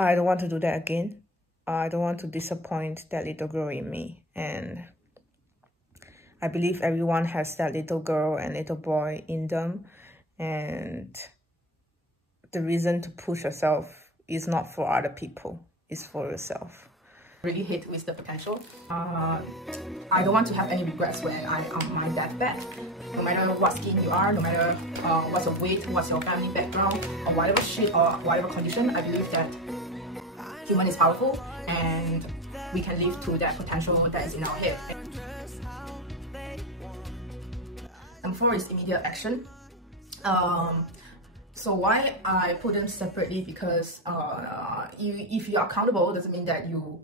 I don't want to do that again. I don't want to disappoint that little girl in me. And I believe everyone has that little girl and little boy in them. And the reason to push yourself is not for other people, it's for yourself. Really hit with the potential. I don't want to have any regrets when I am on my deathbed. No matter what skin you are, no matter what's your weight, what's your family background, or whatever shit or whatever condition, I believe that human is powerful and we can live to that potential that is in our head. Number 4 is immediate action. So why I put them separately, because if you are accountable doesn't mean that you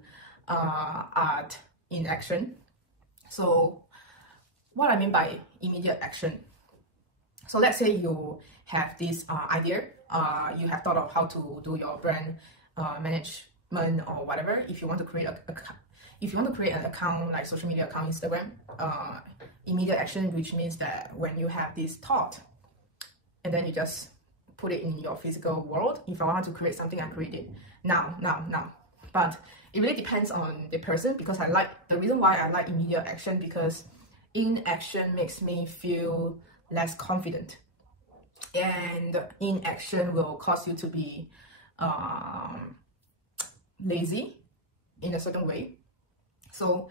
are in action. So what I mean by immediate action, so let's say you have this idea, you have thought of how to do your brand management or whatever. If you want to create an account like social media account, Instagram, immediate action, which means that when you have this thought and then you just put it in your physical world. If I want to create something, I create it now. But it really depends on the person, because the reason why I like immediate action, because inaction makes me feel less confident, and inaction will cause you to be lazy in a certain way. So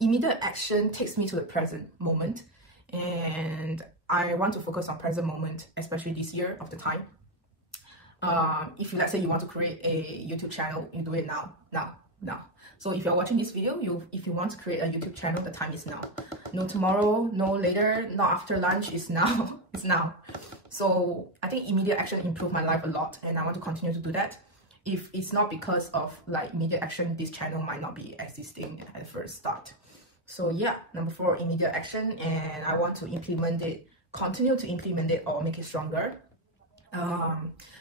immediate action takes me to the present moment, and I want to focus on present moment, especially this year of the time. If let's say you want to create a YouTube channel, you do it now. So if you're watching this video, if you want to create a YouTube channel, the time is now. No tomorrow, no later, not after lunch, it's now. It's now. So I think immediate action improved my life a lot, and I want to continue to do that. If it's not because of like immediate action, this channel might not be existing at the first start. So yeah, number 4, immediate action, and I want to implement it, continue to implement it, or make it stronger.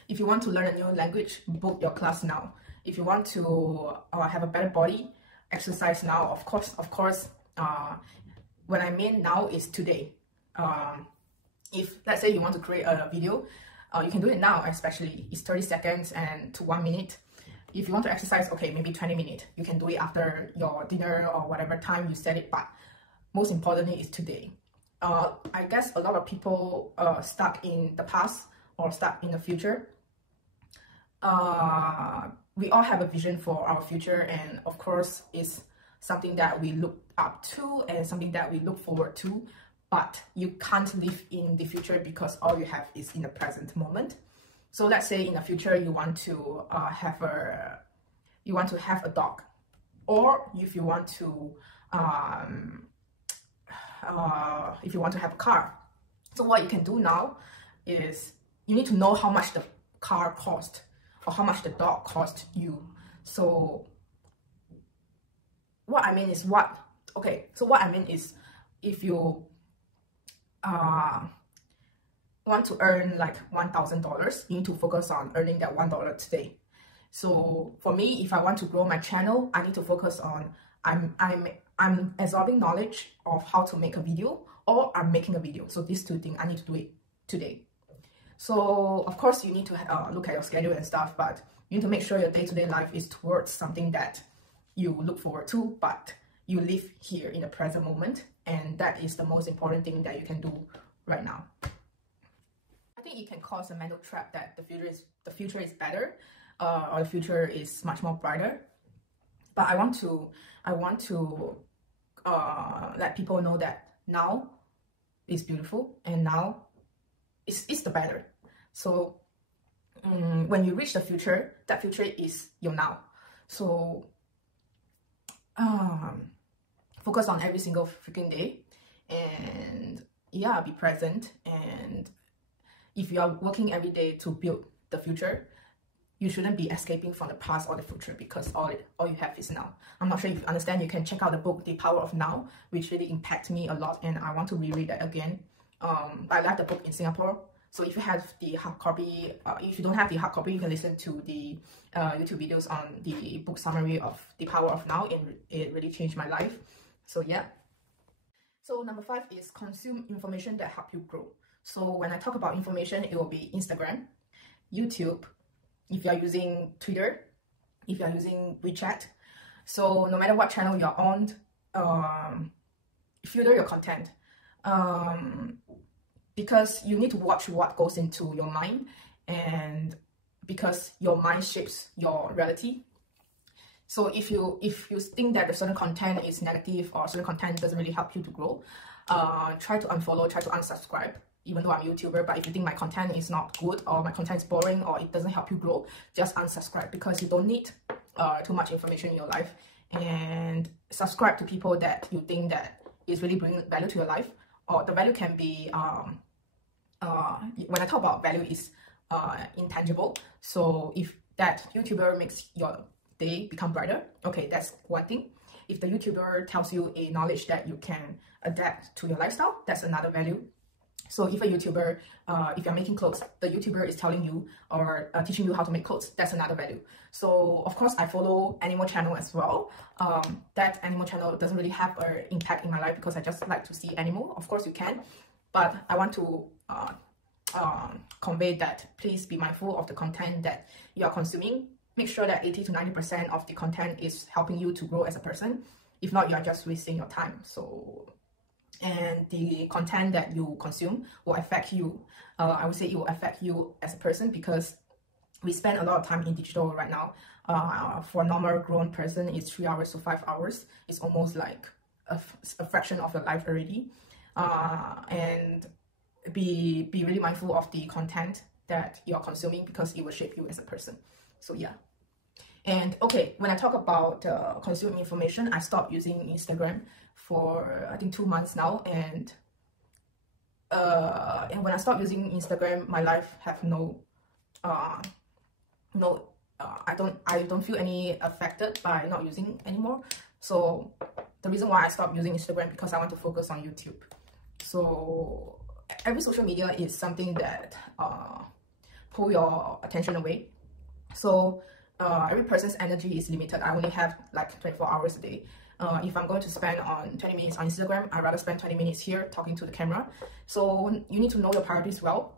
If you want to learn a new language, book your class now. If you want to have a better body, exercise now. Of course, what I mean now is today. If let's say you want to create a video, you can do it now, especially it's 30 seconds and to 1 minute. If you want to exercise, okay, maybe 20 minutes. You can do it after your dinner or whatever time you set it, but most importantly is today. I guess a lot of people stuck in the past or stuck in the future. We all have a vision for our future, and of course it's something that we look up to and something that we look forward to, but you can't live in the future because all you have is in the present moment. So let's say in the future you want to have a dog, or if you want to have a car. So what you can do now is you need to know how much the car cost or how much the dog cost you. So what I mean is if you want to earn like $1,000, you need to focus on earning that $1 today. So for me, if I want to grow my channel, I need to focus on I'm absorbing knowledge of how to make a video, or I'm making a video. So these two things, I need to do it today. So of course you need to look at your schedule and stuff, but you need to make sure your day-to-day life is towards something that you look forward to, but you live here in the present moment, and that is the most important thing that you can do right now. I think it can cause a mental trap that the future is better, or the future is much more brighter. But I want to let people know that now is beautiful, and now it's the better. So when you reach the future, that future is your now. So focus on every single freaking day, and yeah, be present. And if you are working every day to build the future, you shouldn't be escaping from the past or the future, because all you have is now. I'm not sure if you understand. You can check out the book The Power of Now, which really impacted me a lot, and I want to reread that again. I like the book in Singapore. So if you have the hard copy, if you don't have the hard copy, you can listen to the YouTube videos on the book summary of The Power of Now, and it really changed my life. So yeah. So number 5 is consume information that help you grow. So when I talk about information, it will be Instagram, YouTube, if you're using Twitter, if you're using WeChat. So no matter what channel you're on, filter your content, because you need to watch what goes into your mind, and because your mind shapes your reality. So if you think that a certain content is negative or certain content doesn't really help you to grow, try to unfollow, try to unsubscribe. Even though I'm a YouTuber, but if you think my content is not good, or my content is boring, or it doesn't help you grow, just unsubscribe, because you don't need too much information in your life. And subscribe to people that you think that is really bringing value to your life. Or the value can be, when I talk about value, is intangible. So if that YouTuber makes your day become brighter, okay, that's one thing. If the YouTuber tells you a knowledge that you can adapt to your lifestyle, that's another value. So if a YouTuber, if you're making clothes, the YouTuber is telling you or teaching you how to make clothes, that's another value. So of course I follow animal channel as well. That animal channel doesn't really have an impact in my life, because I just like to see animal. Of course you can, but I want to convey that please be mindful of the content that you are consuming. Make sure that 80 to 90% of the content is helping you to grow as a person. If not, you're just wasting your time. So, and the content that you consume will affect you. I would say it will affect you as a person, because we spend a lot of time in digital right now. For a normal grown person, it's 3 hours to 5 hours. It's almost like a fraction of your life already. And be really mindful of the content that you're consuming, because it will shape you as a person. So yeah. And okay, when I talk about consuming information, I stopped using Instagram for I think 2 months now, and when I stopped using Instagram, my life have I don't feel any affected by not using anymore. So the reason why I stopped using Instagram, because I want to focus on YouTube. So every social media is something that pull your attention away. So every person's energy is limited. I only have like 24 hours a day. If I'm going to spend on 20 minutes on Instagram, I'd rather spend 20 minutes here talking to the camera. So you need to know your priorities well.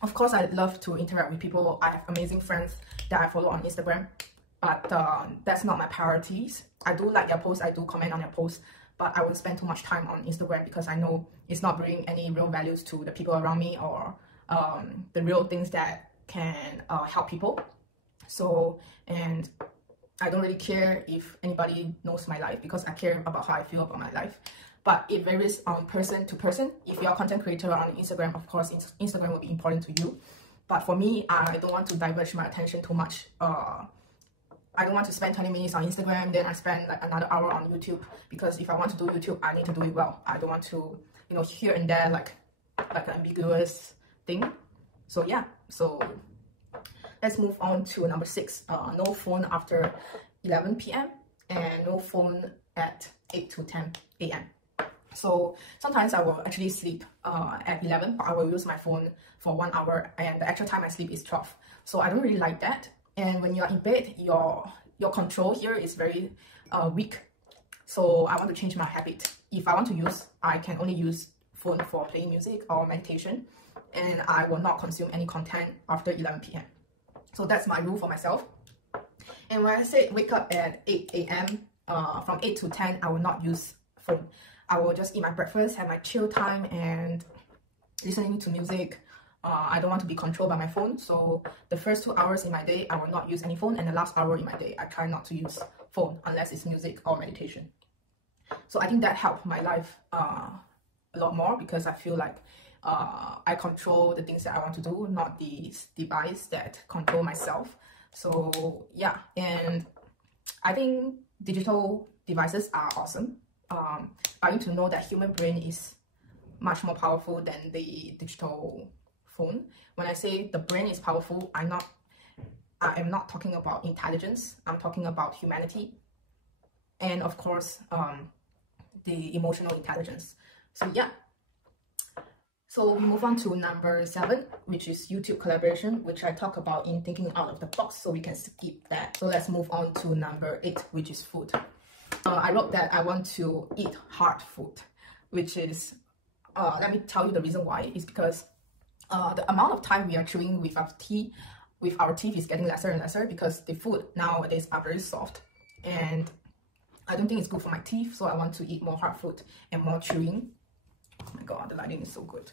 Of course, I love to interact with people. I have amazing friends that I follow on Instagram, but that's not my priorities. I do like their posts, I do comment on their posts, but I won't spend too much time on Instagram, because I know it's not bringing any real values to the people around me, or the real things that can help people. So, and I don't really care if anybody knows my life, because I care about how I feel about my life. But it varies person to person. If you're a content creator on Instagram, of course, Instagram will be important to you. But for me, I don't want to diverge my attention too much. I don't want to spend 20 minutes on Instagram, then I spend like another hour on YouTube, because if I want to do YouTube, I need to do it well. I don't want to, you know, here and there like an ambiguous thing. So yeah, so let's move on to number 6. No phone after 11 p.m. and no phone at 8 to 10 a.m. So sometimes I will actually sleep at 11, but I will use my phone for 1 hour, and the actual time I sleep is 12. So I don't really like that. And when you're in bed, your control here is very weak. So I want to change my habit. If I want to use, I can only use phone for playing music or meditation, and I will not consume any content after 11 p.m. So that's my rule for myself. And when I say wake up at 8 a.m., from 8 to 10, I will not use phone. I will just eat my breakfast, have my chill time, and listening to music. I don't want to be controlled by my phone. So the first 2 hours in my day, I will not use any phone. And the last hour in my day, I try not to use phone unless it's music or meditation. So I think that helped my life a lot more, because I feel like I control the things that I want to do, not the device that control myself. So yeah, and I think digital devices are awesome. I need to know that human brain is much more powerful than the digital phone. When I say the brain is powerful, I am not talking about intelligence. I'm talking about humanity, and of course the emotional intelligence. So yeah, so we move on to number 7, which is YouTube collaboration, which I talk about in thinking out of the box, so we can skip that. So let's move on to number 8, which is food. I wrote that I want to eat hard food, which is let me tell you the reason why. Is because the amount of time we are chewing with our teeth with our teeth is getting lesser and lesser because the food nowadays are very soft, and I don't think it's good for my teeth, so I want to eat more hard food and more chewing. Oh my god, the lighting is so good.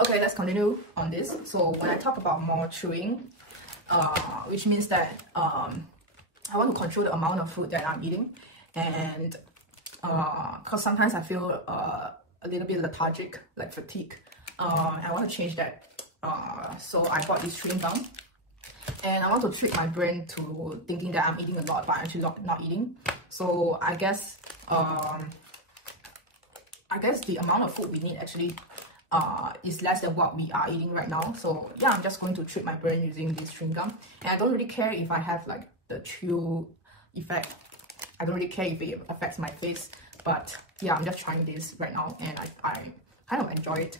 Okay, let's continue on this. So when I talk about more chewing, which means that I want to control the amount of food that I'm eating, and because sometimes I feel a little bit lethargic, like fatigue. I want to change that. So I bought this chewing gum, and I want to trick my brain to thinking that I'm eating a lot, but I'm actually not eating. So I guess the amount of food we need actually is less than what we are eating right now. So yeah, I'm just going to trick my brain using this chewing gum, and I don't really care if I have like the chew effect. I don't really care if it affects my face, but yeah, I'm just trying this right now, and I kind of enjoy it.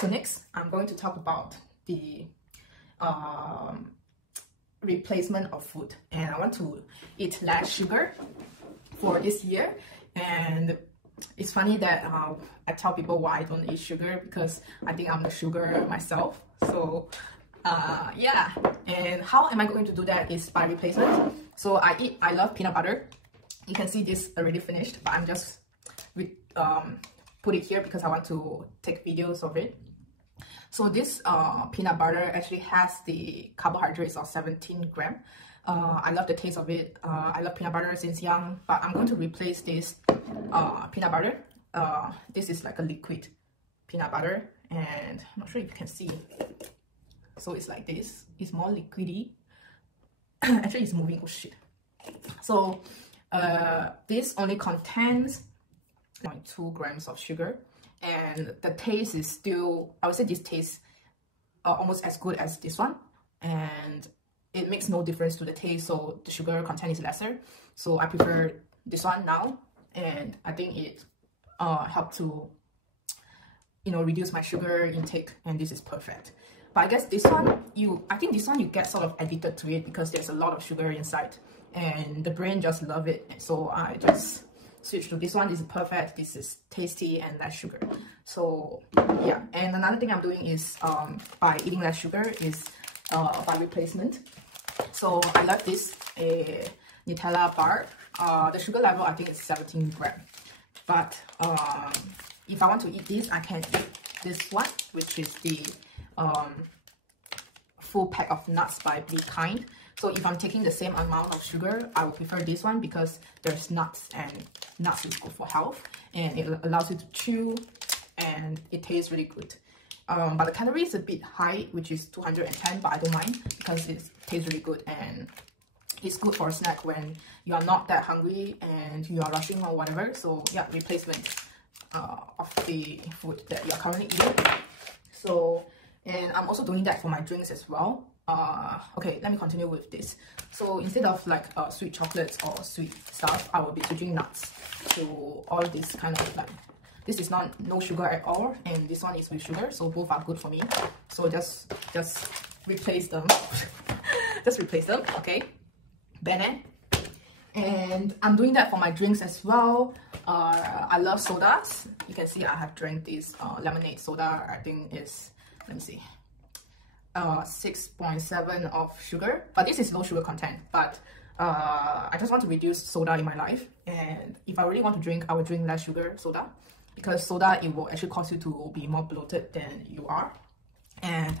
So next, I'm going to talk about the replacement of food, and I want to eat less sugar for this year. And it's funny that I tell people why I don't eat sugar, because I think I'm the sugar myself. So yeah, and how am I going to do that is by replacement. So I love peanut butter. You can see this already finished, but I'm just put it here because I want to take videos of it. So this peanut butter actually has the carbohydrates of 17 grams. I love the taste of it. I love peanut butter since young, but I'm going to replace this peanut butter. This is like a liquid peanut butter, and I'm not sure if you can see. So it's like this. It's more liquidy. Actually, it's moving. Oh shit. So this only contains 0.2 grams of sugar, and the taste is still, I would say this tastes almost as good as this one, and it makes no difference to the taste, so the sugar content is lesser. So I prefer this one now, and I think it helped to, you know, reduce my sugar intake, and this is perfect. But I guess this one, I think this one you get sort of addicted to it because there's a lot of sugar inside, and the brain just love it. So I just switch to this one. This is perfect. This is tasty and less sugar. So yeah, and another thing I'm doing is by eating less sugar is by replacement. So I love this Nutella bar. The sugar level I think is 17 grams. But if I want to eat this, I can eat this one, which is the full pack of nuts by Be Kind. So if I'm taking the same amount of sugar, I would prefer this one because there's nuts, and nuts is good for health, and it allows you to chew, and it tastes really good. But the calorie is a bit high, which is 210, but I don't mind because it tastes really good, and it's good for a snack when you are not that hungry and you are rushing or whatever. So yeah, replacement of the food that you are currently eating. So, and I'm also doing that for my drinks as well. Okay, let me continue with this. So instead of like sweet chocolates or sweet stuff, I will be switching nuts to all this kind of like, this is no sugar at all, and this one is with sugar, so both are good for me. So just replace them. Just replace them, okay? Bene. And I'm doing that for my drinks as well. I love sodas. You can see I have drank this lemonade soda. I think is, let me see, 6.7 of sugar, but this is low sugar content. But I just want to reduce soda in my life, and if I really want to drink, I will drink less sugar soda, because soda, it will actually cause you to be more bloated than you are. And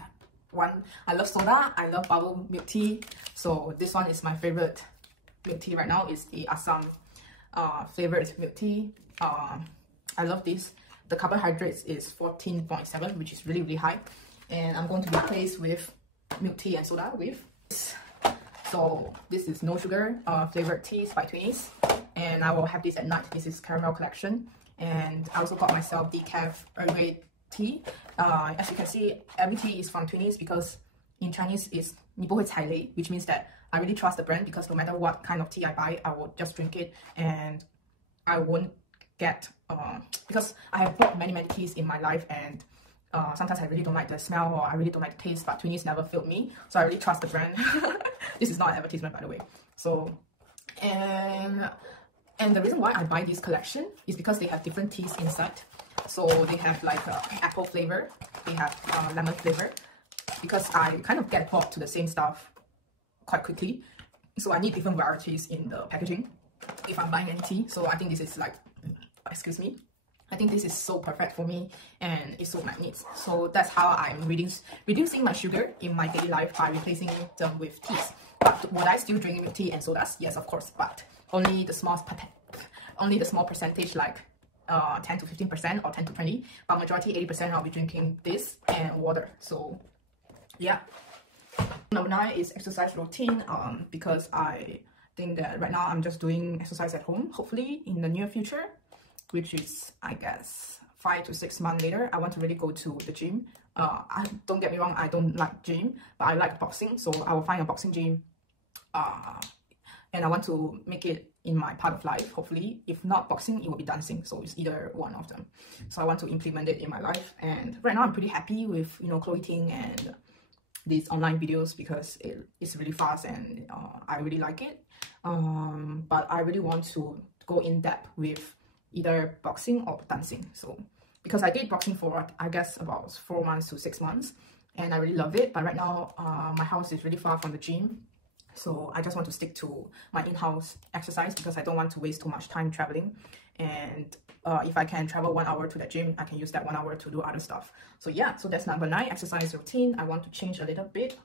I love soda. I love bubble milk tea. So this one is my favorite milk tea right now. Is the Assam flavored milk tea. I love this. The carbohydrates is 14.7, which is really high, and I'm going to replace with milk tea and soda with this. So this is no sugar flavored teas by Twinnies, and I will have this at night. This is caramel collection, and I also got myself decaf Earl Grey tea. As you can see, every tea is from Twinnies because in Chinese is 你不会踩雷, which means that I really trust the brand, because no matter what kind of tea I buy, I will just drink it, and I won't get because I have bought many teas in my life, and sometimes I really don't like the smell, or I really don't like the taste, but Twinnies never failed me, so I really trust the brand. This is not an advertisement, by the way. So and the reason why I buy this collection is because they have different teas inside. So they have like apple flavor, they have lemon flavor, because I kind of get bored to the same stuff quite quickly. So I need different varieties in the packaging if I'm buying any tea. So I think this is like, excuse me, I think this is so perfect for me, and it's so my needs. So that's how I'm reducing my sugar in my daily life by replacing them with teas. But would I still drink with tea and sodas? Yes, of course, but only the small percentage, like 10 to 15% or 10 to 20, but majority 80% I'll be drinking this and water. So yeah. Number 9 is exercise routine, because I think that right now I'm just doing exercise at home. Hopefully in the near future, which is I guess 5 to 6 months later, I want to really go to the gym. Don't get me wrong, I don't like gym, but I like boxing, so I will find a boxing gym, and I want to make it in my part of life. Hopefully, if not boxing, it will be dancing, so it's either one of them. So I want to implement it in my life, and right now I'm pretty happy with, you know, clothing and these online videos, because it's really fast and I really like it. But I really want to go in depth with either boxing or dancing. So because I did boxing for I guess about 4 months to 6 months, and I really love it. But right now my house is really far from the gym, so I just want to stick to my in-house exercise because I don't want to waste too much time traveling. And if I can travel 1 hour to the gym, I can use that 1 hour to do other stuff. So yeah, so that's number 9, exercise routine. I want to change a little bit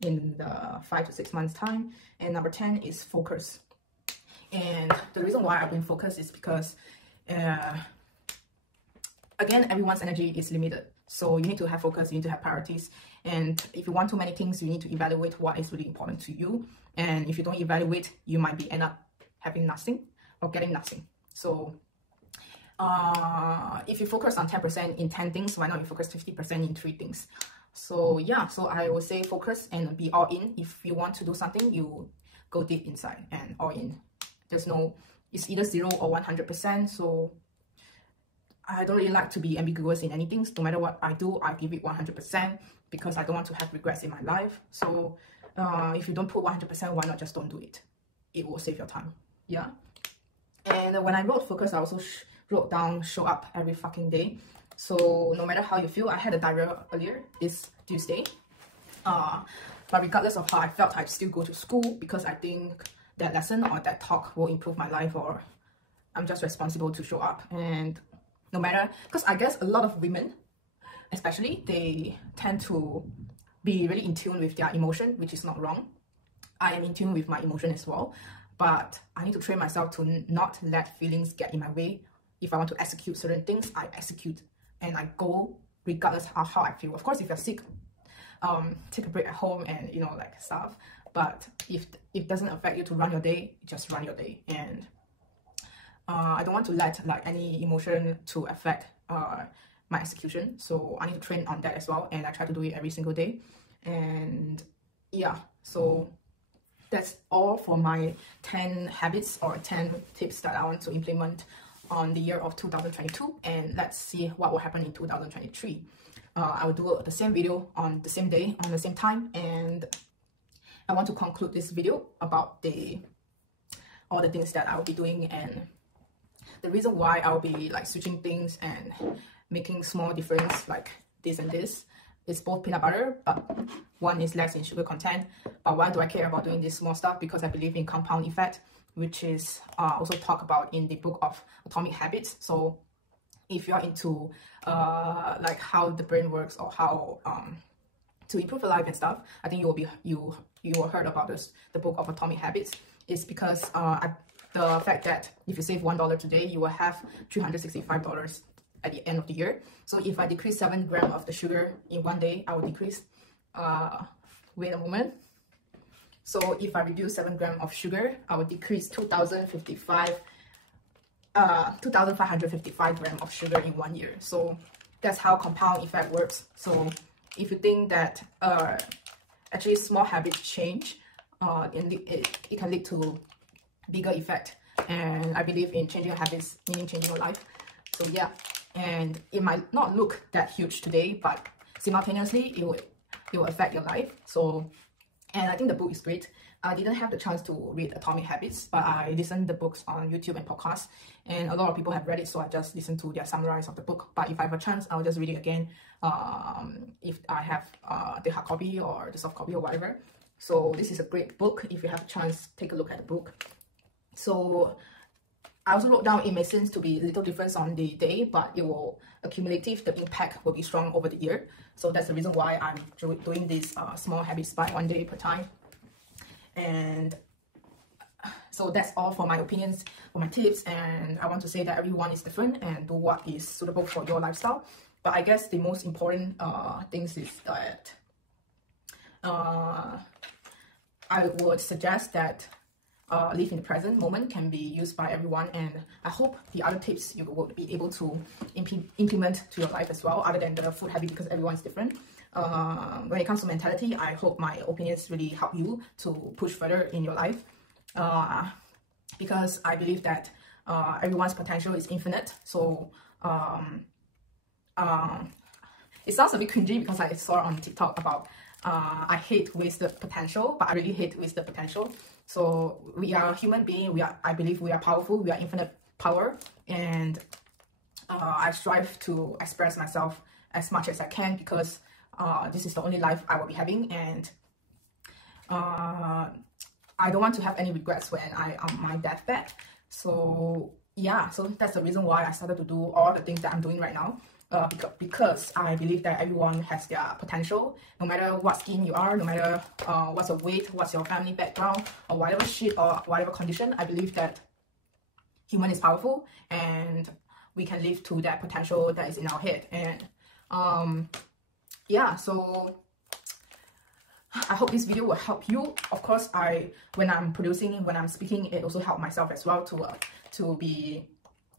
in the 5 to 6 months time. And number 10 is focus. And the reason why I've been focused is because again, everyone's energy is limited, so you need to have focus, you need to have priorities. And if you want too many things, you need to evaluate what is really important to you. And if you don't evaluate, you might end up having nothing or getting nothing. So if you focus on 10% in 10 things, why not you focus 50% in 3 things? So yeah, so I would say focus and be all in. If you want to do something, you go deep inside and all in. There's no, it's either 0 or 100%. So I don't really like to be ambiguous in anything. No matter what I do, I give it 100% because I don't want to have regrets in my life. So if you don't put 100%, why not just don't do it? It will save your time. Yeah. And when I wrote focus, I also wrote down show up every fucking day. So no matter how you feel, I had a diary earlier this Tuesday. But regardless of how I felt, I still go to school because I think that lesson or that talk will improve my life, or I'm just responsible to show up. And no matter, because I guess a lot of women, especially, they tend to be really in tune with their emotion, which is not wrong. I am in tune with my emotion as well, but I need to train myself to not let feelings get in my way. If I want to execute certain things, I execute and I go regardless of how I feel. Of course, if you're sick, take a break at home and, you know, like stuff. But if it doesn't affect you to run your day, just run your day. And I don't want to let like any emotion to affect my execution. So I need to train on that as well, and I try to do it every single day. And yeah, so that's all for my 10 habits or 10 tips that I want to implement on the year of 2022. And let's see what will happen in 2023. I will do the same video on the same day, on the same time, and I want to conclude this video about all the things that I will be doing and the reason why I'll be like switching things and making small difference like this and this. It's both peanut butter, but one is less in sugar content. But why do I care about doing this small stuff? Because I believe in compound effect, which is also talked about in the book of Atomic Habits. So if you're into like how the brain works or how to improve your life and stuff, I think you will heard about the book of Atomic Habits. It's because the fact that if you save $1 today, you will have $365 at the end of the year. So if I decrease 7 grams of the sugar in 1 day, I will decrease, wait a moment. So if I reduce 7 grams of sugar, I will decrease 2,555 grams of sugar in 1 year. So that's how compound effect works. So if you think that actually small habits change, it can lead to bigger effect. And I believe in changing your habits, meaning changing your life. So yeah, and it might not look that huge today, but simultaneously it will affect your life. So And I think the book is great. I didn't have the chance to read Atomic Habits, but I listened to the books on YouTube and podcasts, and a lot of people have read it, so I just listened to their summarize of the book. But if I have a chance, I'll just read it again, if I have the hard copy or the soft copy or whatever. So this is a great book. If you have a chance, take a look at the book. So I also wrote down it makes sense to be a little difference on the day, but it will accumulative, the impact will be strong over the year. So that's the reason why I'm doing these small habits by 1 day per time. And so that's all for my opinions, for my tips. And I want to say that everyone is different and do what is suitable for your lifestyle. But I guess the most important things is that I would suggest that live in the present moment can be used by everyone, and I hope the other tips you will be able to implement to your life as well, other than the food habit, because everyone's different. When it comes to mentality, I hope my opinions really help you to push further in your life, because I believe that everyone's potential is infinite. So it sounds a bit cringy because I saw on TikTok about I hate wasted potential, but I really hate wasted potential. So we are human beings. I believe we are powerful. We are infinite power, and I strive to express myself as much as I can, because this is the only life I will be having, and I don't want to have any regrets when I am on my deathbed. So yeah, so that's the reason why I started to do all the things that I'm doing right now. Because I believe that everyone has their potential, no matter what skin you are, no matter what's your weight, what's your family background, or whatever shit or whatever condition. I believe that human is powerful, and we can live to that potential that is in our head. And yeah, so I hope this video will help you. Of course, when I'm producing, when I'm speaking, it also helps myself as well to be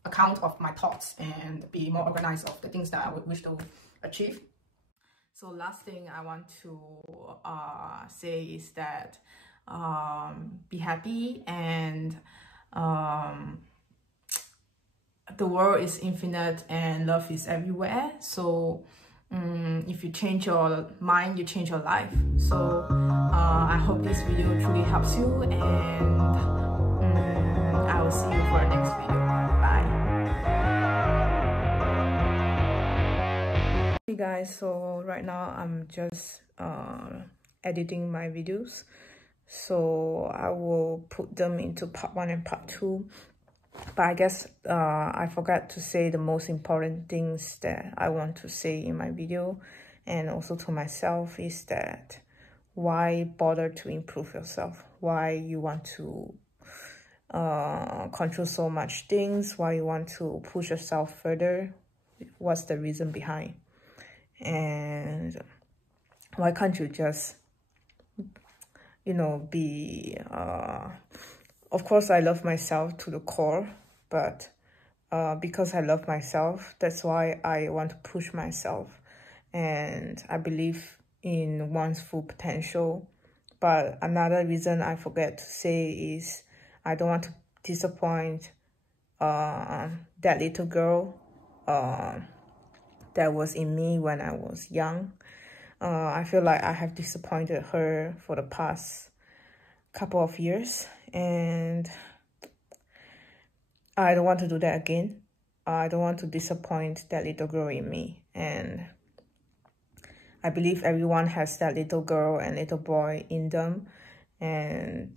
account of my thoughts and be more organized of the things that I would wish to achieve. So last thing I want to say is that be happy, and the world is infinite and love is everywhere. So if you change your mind, you change your life. So I hope this video truly helps you, and I will see you for the next video. Hey guys, so right now I'm just editing my videos, so I will put them into part 1 and part 2. But I guess I forgot to say the most important things that I want to say in my video, and also to myself, is that why bother to improve yourself? Why you want to control so much things? Why you want to push yourself further? What's the reason behind? And why can't you just, you know, be of course I love myself to the core, but because I love myself, that's why I want to push myself, and I believe in one's full potential. But another reason I forget to say is I don't want to disappoint that little girl that was in me when I was young. I feel like I have disappointed her for the past couple of years, and I don't want to do that again. I don't want to disappoint that little girl in me, and I believe everyone has that little girl and little boy in them, and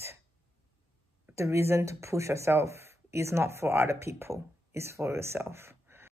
the reason to push yourself is not for other people, it's for yourself.